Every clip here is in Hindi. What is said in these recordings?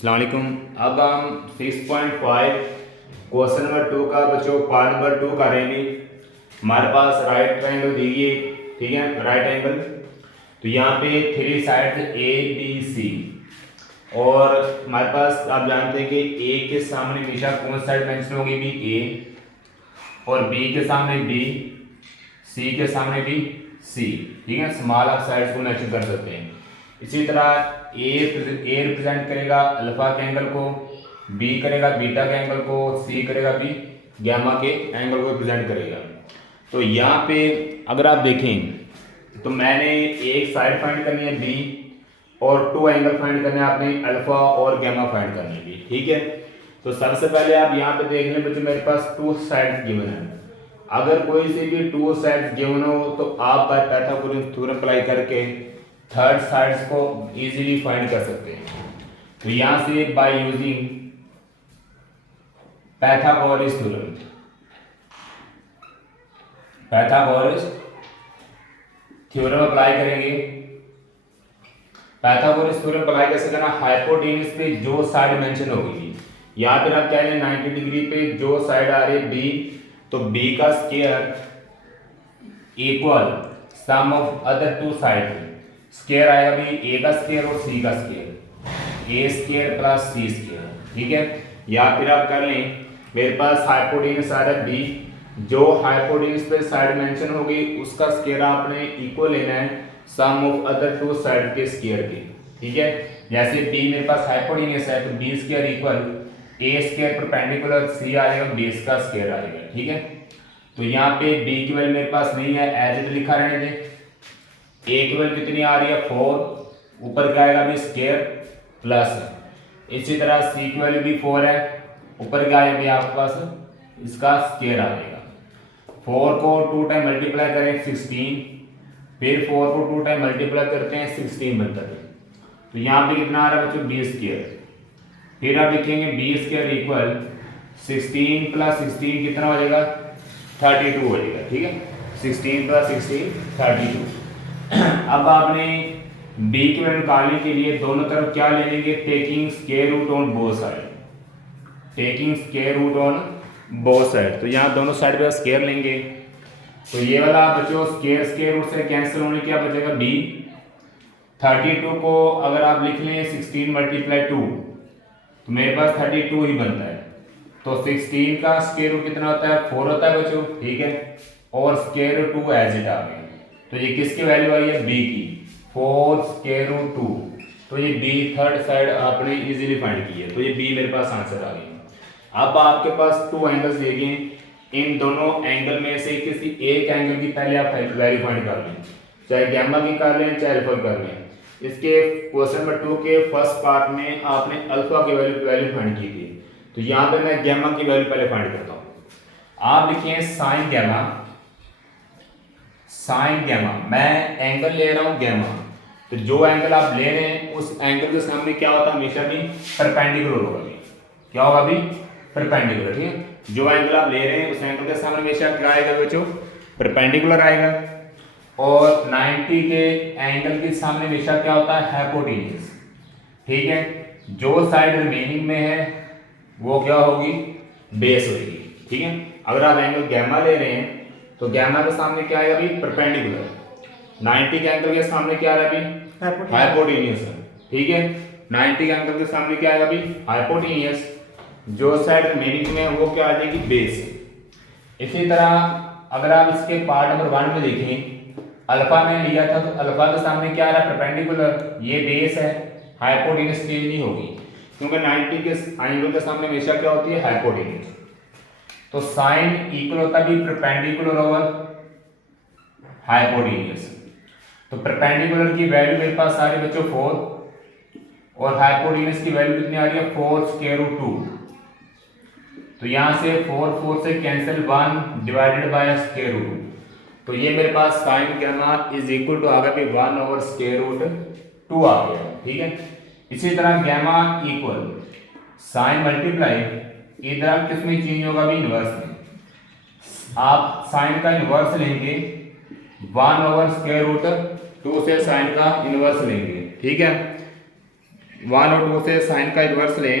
अस्सलाम वालेकुम। अब हम 6.5 क्वेश्चन नंबर 2 का बच्चों पार्ट नंबर 2 करेंगे। हमारे पास राइट ट्रायंगल दी है, ठीक है, राइट एंगल। तो यहाँ पे 3 साइड ए बी सी और हमारे पास आप जानते हैं कि ए के सामने हमेशा कौन सी साइड मेंशन होगी भी ए, और बी के सामने बी, सी के सामने भी सी, ठीक है। स्मॉल ऑफ साइड्स को मेंशन कर सकते हैं। इसी तरह ए रिप्रेजेंट करेगा अल्फा के एंगल को, बी करेगा बीटा के एंगल को, सी करेगा भी गामा के एंगल को रिप्रेजेंट करेगा। तो यहाँ पे अगर आप देखें तो मैंने एक साइड फाइंड करनी है बी और 2 एंगल फाइंड करने हैं आपने अल्फा और गामा फाइंड करनी है बी, ठीक है। तो सबसे पहले आप यहाँ पे देख लें बच्चों, मेरे पास 2 साइड्स गिवन है। अगर कोई से भी 2 साइड्स गिवन हो तो आप बाय पाइथागोरस थ्योरम अप्लाई करके थर्ड साइड्स को इजीली फाइंड कर सकते हैं। तो यहां से by using Pythagoras theorem, apply करेंगे। पाइथागोरस थ्योरम अप्लाई कैसे करना, हाइपोटेन्यूज पे जो साइड मेंशन होगी, या फिर आप कह लें 90 डिग्री पे जो साइड आ रही है बी, तो बी का square equal some of other 2 side. Square आएगा भी ए का स्क्वायर और सी का स्क्वायर, ए स्क्वायर प्लस सी स्क्वायर, ठीक है। या फिर आप कर लें मेरे पास हाइपोटेन्यूज आ रहा है बी, जो हाइपोटेन्यूज पे साइड मेंशन होगी उसका स्क्वायर आपने इक्वल लेना है सम ऑफ अदर 2 साइड के स्क्वायर के, ठीक है। जैसे बी मेरे पास हाइपोटेन्यूज है तो बी स्क्वायर इक्वल ए स्क्वायर परपेंडिकुलर सी आएगा, बेस का स्क्वायर आएगा, ठीक है। तो यहाँ पे बी की वैल्यू मेरे पास नहीं है, एज इट लिखा रहने दें। ए की वैल्यू कितनी आ रही है 4, ऊपर क्या आएगा भी स्क्वायर प्लस, इसी तरह सी की वैल्यू भी 4 है, ऊपर क्या आएगा भी आपके पास इसका स्क्वायर आ जाएगा। 4 को 2 टाइम मल्टीप्लाई करें 16, फिर 4 को 2 टाइम मल्टीप्लाई करते हैं 16 बनता है। तो यहाँ पे कितना आ रहा है बच्चों बी स्क्वायर, फिर आप लिखेंगे बी स्क्वायर इक्वल 16 प्लस 16 कितना हो जाएगा 32 हो जाएगा, ठीक है। 16 प्लस 16 32। अब आपने बी की वैल्यू निकालने के लिए दोनों तरफ क्या ले लेंगे, taking square root on both side, taking square root on both side. तो यहाँ दोनों साइड पे स्क्वायर लेंगे, तो ये वाला बच्चों स्क्वायर रूट से कैंसिल होने क्या बचेगा बी। 32 को अगर आप लिख लें 16 मल्टीप्लाई 2 तो मेरे पास 32 ही बनता है। तो 16 का स्क्वायर रूट कितना होता है 4 होता है बच्चों, ठीक है, और स्क्वायर रूट 2 एज इट आ गया। तो ये किसकी वैल्यू आई है बी की, 4 स्क्वायर रूट 2। तो ये बी थर्ड साइड आपने इजीली फाइंड की है, तो ये बी मेरे पास आंसर आ गया। अब आपके पास 2 एंगल्स दिए गए, इन दोनों एंगल में से किसी एक एंगल की पहले आप वैल्यू फाइंड कर लें, चाहे गामा की कर लें चाहे अल्फा की कर लें। इसके क्वेश्चन नंबर 2 के फर्स्ट पार्ट में आपने अल्फा की वैल्यू फाइंड की थी, तो यहाँ पे मैं गामा की वैल्यू पहले फाइंड करता हूँ। आप लिखिए साइन गामा, साइन गामा, मैं एंगल ले रहा हूं गामा, तो जो एंगल आप ले रहे हैं उस एंगल के सामने क्या होता है हमेशा भी परपेंडिकुलर होगा भी, क्या होगा भी परपेंडिकुलर, ठीक है। जो एंगल आप ले रहे हैं उस एंगल के सामने हमेशा क्या आएगा बच्चों परपेंडिकुलर आएगा। और 90 के एंगल के सामने हमेशा क्या होता है हाइपोटेन्यूज, ठीक है। जो साइड रिमेनिंग में है वो क्या होगी बेस होगी, ठीक है। अगर आप एंगल गामा ले रहे हैं तो गामा के सामने क्या आएगा भी परपेंडिकुलर, 90 के एंगल के सामने क्या आ रहा है भी हाइपोटेन्यूज, ठीक है। 90 के एंगल के सामने क्या आएगा भी हाइपोटेन्यूज, जो साइड रिमेनिंग में वो क्या आ जाएगी बेस। इसी तरह अगर आप इसके पार्ट नंबर 1 में देखें, अल्फा में लिया था तो अल्फा के सामने क्या आ रहा है परपेंडिकुलर, ये बेस है, हाइपोटेन्यूज चेंज नहीं होगी क्योंकि 90 के एंगल के सामने हमेशा क्या होती है हाइपोटेन्यूज। तो साइन इक्वल होता है भी परपेंडिकुलर ओवर हाइपोटेन्यूज। तो परपेंडिकुलर की वैल्यू मेरे पास आ रही है बच्चों 4 और हाइपोटेन्यूज की वैल्यू कितनी आ रही है 4 स्क्वायर रूट 2। तो यहां से 4 से cancel 1 divided by square root, तो ये मेरे पास sine gamma is equal to आ गया 1 ओवर स्क्वायर रूट 2 आ गया, ठीक है। इसी तरह गामा इक्वल साइन मल्टीप्लाई इधर किस में चेंज होगा भी इनवर्स में, आप साइन का इनवर्स लेंगे 1 ओवर स्क्वायर रूट 2 से साइन का इनवर्स लेंगे, ठीक है। 1 और 2 से साइन का इन्वर्स लें,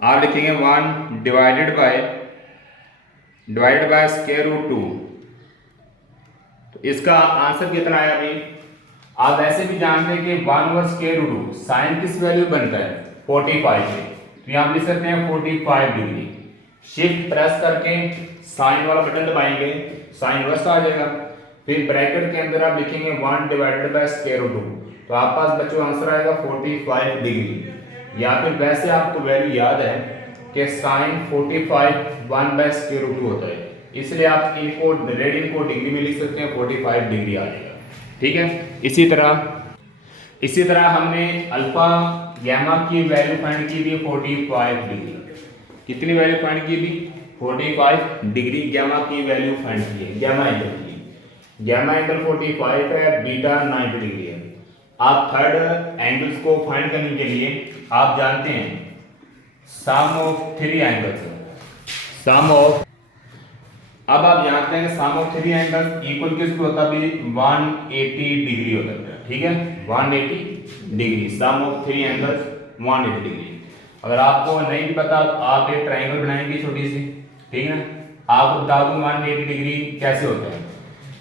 आप लिखेंगे 1 डिवाइडेड बाय स्क्वायर रूट 2। तो इसका आंसर कितना आया भाई? आप वैसे भी जानते हैं कि 1 ओवर स्क्वायर रूट 2 साइन किस वैल्यू बनता है 45 पे, तो यहाँ लिख सकते हैं 45 डिग्री। शिफ्ट प्रेस करके साइन वाला बटन दबाएंगे, साइन इनवर्स आ जाएगा। फिर ब्रैकेट के अंदर आप लिखेंगे 1 डिवाइडेड बाय स्क्वायर रूट 2, तो आप पास बच्चों आंसर आएगा 45 डिग्री। या फिर वैसे आपको वैल्यू याद है कि साइन 45 1 बाय स्क्वायर रूट 2 होता है, इसलिए आप इनको रेडियन को डिग्री में लिख सकते हैं, 45 डिग्री आ जाएगा। ठीक है। इसी तरह हमने अल्फा गैमा की वैल्यू फाइंड की थी 45 डिग्री। कितनी वैल्यू फाइंड की थी? 45 डिग्री गैमा की वैल्यू फाइंड की है, गैमा एंगल की। गैमा एंगल 45 है, बीटा 90 डिग्री है। आप थर्ड एंगल्स को फाइंड करने के लिए आप जानते हैं सम ऑफ 3 एंगल्स, सम ऑफ, अब आप जानते हैं सम ऑफ 3 एंगल्स इक्वल किसको होता है? 180 डिग्री होता है। ठीक है, 180 degree, sum of 3 angles 180 degree. अगर आपको नहीं पता तो आप एक ट्रायंगल बनाएंगे छोटी सी, ठीक है ना, आपको बता दूं 180 डिग्री कैसे होता है।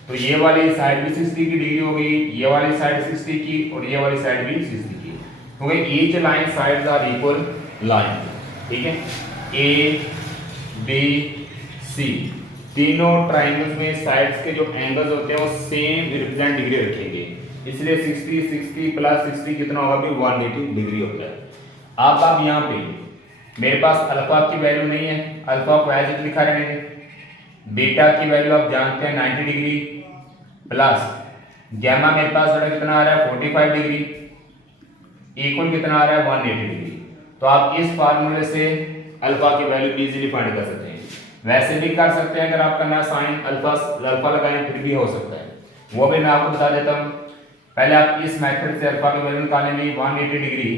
तो ये वाली साइड भी 60 की डिग्री हो गई, ये वाली साइड 60 की और ये वाली साइड भी 60 की, क्योंकि each line sides are equal line. ठीक है, ए बी सी तीनों ट्राइंगल्स में साइड्स के जो एंगल्स होते हैं वो सेम रिप्रेजेंट डिग्री रखेंगे, इसलिए 60 प्लस 60 कितना होगा? भी 180 डिग्री होता है। आप यहाँ पे मेरे पास अल्फा की वैल्यू नहीं है, अल्फा को एज इट लिखा रहेंगे। बीटा की वैल्यू आप जानते हैं 90 डिग्री, प्लस गैमा मेरे पास बड़ा कितना आ रहा है 45 डिग्री, इक्वल कितना आ रहा है 180 डिग्री। तो आप इस फार्मूले से अल्फा की वैल्यू इजीली फाइंड कर सकते हैं। वैसे भी कर सकते हैं, अगर आप करना साइन अल्फा लगाएं फिर भी हो सकता है, वो भी मैं आपको बता देता हूँ। पहले आप इस मेथड से अल्फा की वैल्यू निकालेंगे 180 डिग्री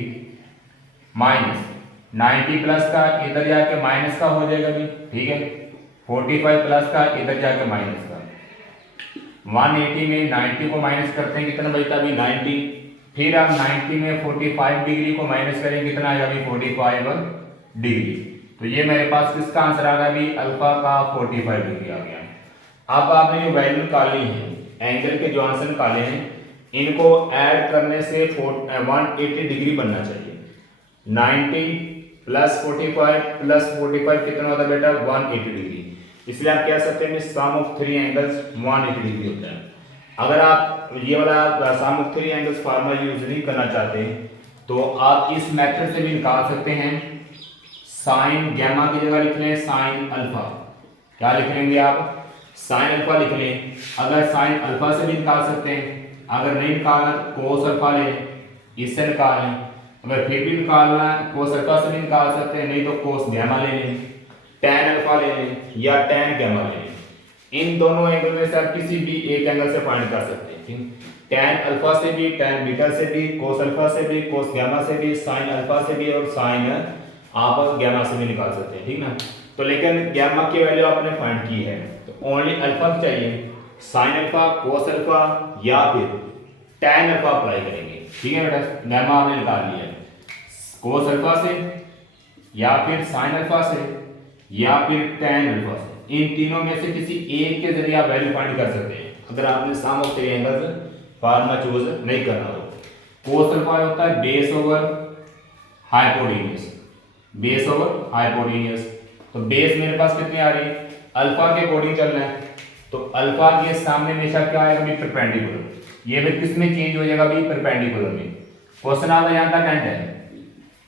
माइनस 90 प्लस का इधर जाके माइनस का हो जाएगा भी। ठीक है, 45 प्लस का इधर जाके माइनस का, 180 में 90 को माइनस करते हैं कितना बचता भी 90, फिर आप 90 में 45 डिग्री को माइनस करेंगे कितना आएगा भी 45 डिग्री। तो ये मेरे पास किसका आंसर आ गया भी? अल्फा का 45 डिग्री आ गया। अब आपने जो वैल्यू निकाली है एंगल के जो आंसर निकाले हैं इनको ऐड करने से 180 डिग्री बनना चाहिए। 90 प्लस 45 कितना होता है बेटा? 180 डिग्री। इसलिए आप कह सकते हैं सम ऑफ 3 एंगल्स 180 डिग्री होता है। अगर आप ये वाला सम ऑफ 3 एंगल्स फार्मूला यूज नहीं करना चाहते तो आप इस मेथड से भी निकाल सकते हैं। साइन गैमा की जगह लिख लें साइन अल्फा। क्या लिख लेंगे आप? साइन अल्फा लिख लें। अगर साइन अल्फा से भी निकाल सकते हैं, अगर नहीं निकालना तो कोस अल्फा लें, इससे निकाल लें। अगर फिर भी निकालना है कोस अल्फा से भी निकाल सकते हैं, नहीं तो कोस गैमा ले लें, टैन अल्फा ले लें या टैन गैमा ले लें। इन दोनों एंगल में से आप किसी भी एक एंगल से फाइंड कर सकते हैं। ठीक, टैन अल्फा से भी, टैन बीटा से भी, कोस अल्फा से भी, कोस गैमा से भी, साइन अल्फा से भी और साइन आप गैमा से भी निकाल सकते हैं। ठीक ना, तो लेकिन गैमा की वैल्यू आपने फाइंड की है तो ओनली अल्फा चाहिए, साइन अल्फा, कोस अल्फा या फिर टैन अल्फा अप्लाई करेंगे। ठीक है बेटा, गैमा आपने निकाल लिया है, कोस अल्फा से या फिर साइन अल्फा से या फिर टैन अल्फा से, इन तीनों में से किसी एक के जरिए आप वैल्यू फाइंड कर सकते हैं अगर आपने सम ऑफ 3 एंगल्स फार्मूला चूज नहीं करना हो। कोस अल्फा होता है base over hypotenuse, base over hypotenuse. तो बेस मेरे पास कितनी आ रही है? अल्फा के अकॉर्डिंग चलना है तो अल्फा के सामने हमेशा क्या आएगा भी? परपेंडिकुलर। ये भी किस में चेंज हो जाएगा भी? परपेंडिकुलर में। क्वेश्चन आपका यहाँ तक एंड है,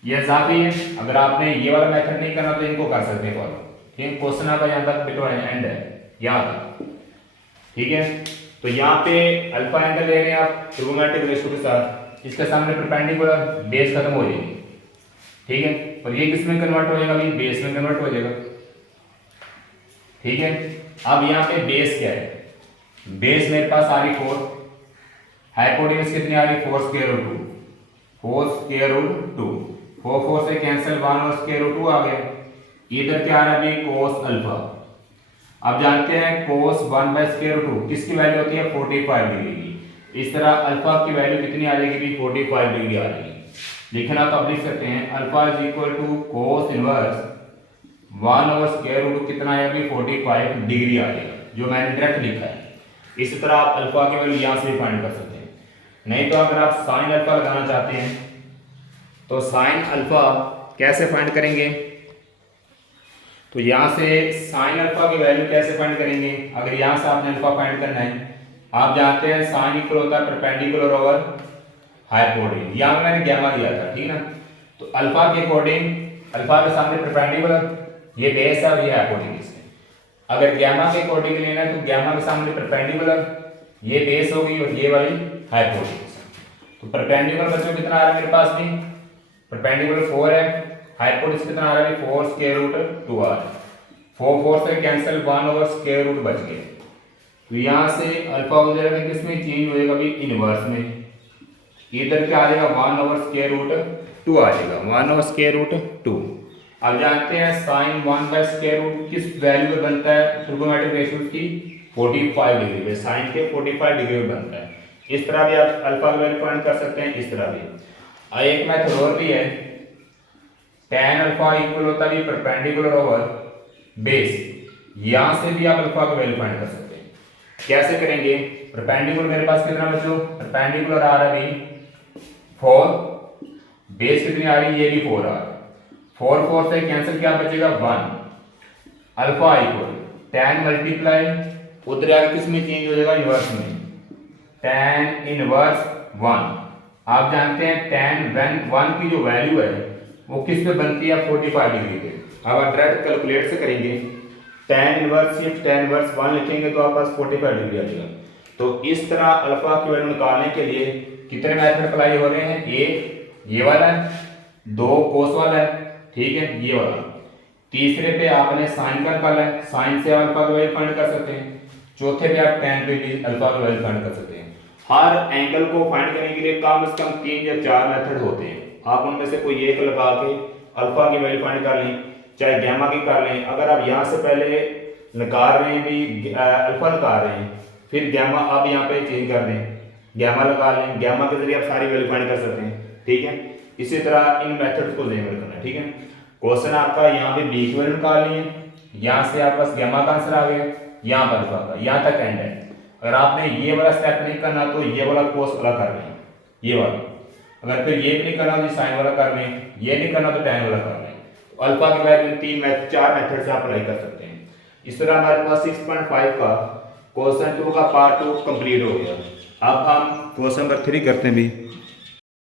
ये इजाफी है। अगर आपने ये वाला मेथड नहीं करना तो इनको कर सकते हैं फॉलो। ठीक है, क्वेश्चन आपका यहाँ तक बिल्कुल एंड है यहाँ तक। ठीक है, तो यहाँ पे अल्फा एंगल ले रहे हैं आप ट्रिगोनोमेट्रिक रेशियो के साथ, इसके सामने परपेंडिकुलर, बेस खत्म हो जाएगी। ठीक है, और ये किस में कन्वर्ट हो जाएगा भी? बेस में कन्वर्ट हो जाएगा। ठीक है, अब यहाँ पे बेस क्या है? बेस मेरे पास आ रही 4, हाइपोटेन्यूज कितनी आ रही? 4 स्क्वायर रूट 2, 4 स्क्वायर रूट 2, 4 से कैंसिल 1 और स्क्वायर रूट 2 आ गया। इधर क्या आ रहा है? Cos alpha. अब जानते हैं कोस 1 बाय स्क्वायर रूट 2 किसकी वैल्यू होती है? 45 डिग्री की। इस तरह अल्फा की वैल्यू कितनी आ जाएगी? 45 डिग्री आ जाएगी। लिखना तो आप लिख सकते हैं alpha is equal to cos inverse 1/स्क्वायर रूट कितना है अभी 45 डिग्री आ जाएगा, जो मैंने डायरेक्ट लिखा है। इसी तरह आप अल्फा की वैल्यू यहाँ से भी फाइंड कर सकते हैं। नहीं तो अगर आप साइन अल्फा लगाना चाहते हैं तो साइन अल्फा कैसे फाइंड करेंगे, तो यहाँ से साइन अल्फा की वैल्यू कैसे फाइंड करेंगे। अगर यहाँ से आपने अल्फा फाइंड करना है, आप जानते हैं साइन इक्वल होता है परपेंडिकुलर ओवर हाइपोटेन्यूज, यहाँ मैंने गैमा दिया था, ठीक ना। तो अल्फा के अकॉर्डिंग अल्फा के सामने परपेंडिकुलर, ये बेस है और ये हाइपोटेन्यूज है। अगर गैमा के अकॉर्डिंग लेना है तो गैमा के सामने परपेंडिकुलर, ये बेस होगी और ये वाली हाइपोटेन्यूज। तो परपेंडिकुलर बच्चों कितना आ रहा है मेरे पास भी, परपेंडिकुलर 4 है, हाइपोटेन्यूज कितना आ रहा है 4√2 आ रहा है। 4 से कैंसिल 1/स्क्वायर रूट बच गए। तो यहाँ से अल्फा हो जाएगा किसमें चेंज हो जाएगा अभी इनवर्स में, इधर क्या आ जाएगा 1/√2 आ जाएगा 1/√2। अब जानते हैं साइन 1/स्क्वायर रूट किस वैल्यू पे बनता है ट्रिगोनोमेट्रिक रेशियो की 45 डिग्री पे, साइन के 45 डिग्री पे बनता है। इस तरह भी आप अल्फा की वैल्यू फाइंड कर सकते हैं, इस तरह भी। और एक मेथड और भी है, tan अल्फा इक्वल होता है परपेंडिकुलर ओवर बेस, यहां से भी आप अल्फा की वैल्यू फाइंड कर सकते हैं। कैसे करेंगे, परपेंडिकुलर मेरे पास कितना बच्चों परपेंडिकुलर आ रहा है 4, बेस कितनी आ रही है ये भी 4 आ रहा है, 4 से कैंसिल क्या बचेगा 1, अल्फा इक्वल tan मल्टीप्लाई उधर आगे किस में चेंज हो जाएगा इनवर्स में, tan इनवर्स 1। आप जानते हैं tan 1 की जो वैल्यू है वो किस पे बनती है 45 डिग्री पे। अब आप डायरेक्ट कैलकुलेट से करेंगे, tan इनवर्स सिर्फ tan इनवर्स 1 लिखेंगे तो आपके पास 45 डिग्री आ जाएगा। तो इस तरह अल्फा की वैल्यू निकालने के लिए कितने मेथड अप्लाई हो रहे हैं, एक ये वाला है, 2 कोस वाला है, ठीक है ये वाला, तीसरे पे आपने साइन का निकाला है, साइन से अल्फा की वैल्यू फाइंड कर सकते हैं, चौथे पे आप tan पे भी अल्फा की वैल्यू फाइंड कर सकते हैं। हर एंगल को फाइंड करने के लिए कम से कम 3 या 4 मेथड होते हैं, आप उनमें से कोई एक लगा के अल्फा की वैल्यू फाइंड कर लें, चाहे गैमा की कर लें। अगर आप यहाँ से पहले निकाल रहे हैं भी अल्फा निकाल रहे हैं, फिर गैमा आप यहाँ पे चेंज कर दें, गैमा लगा लें, गैमा के जरिए आप सारी वैल्यू फाइंड कर सकते हैं, ठीक है। इसी तरह इन मेथड्स को ध्यान रखना है, ठीक है। क्वेश्चन आपका यहाँ पे बी की वैल्यू निकालनी है, यहाँ से आपके पास गैमा का आंसर आ गया, यहाँ पर अल्फा का, यहाँ तक एंड है। अगर आपने ये वाला स्टेप नहीं करना तो ये वाला कोस वाला कर लें, ये वाला। अगर फिर ये भी नहीं करना तो साइन वाला कर लें, ये नहीं करना तो tan वाला कर लें। तो अल्फा की वैल्यू 4 मेथड से आप अप्लाई कर सकते हैं। इस तरह हमारे पास 6.5 का क्वेश्चन 2 का पार्ट 2 कंप्लीट हो गया। अब हम क्वेश्चन नंबर 3 करते हैं भी।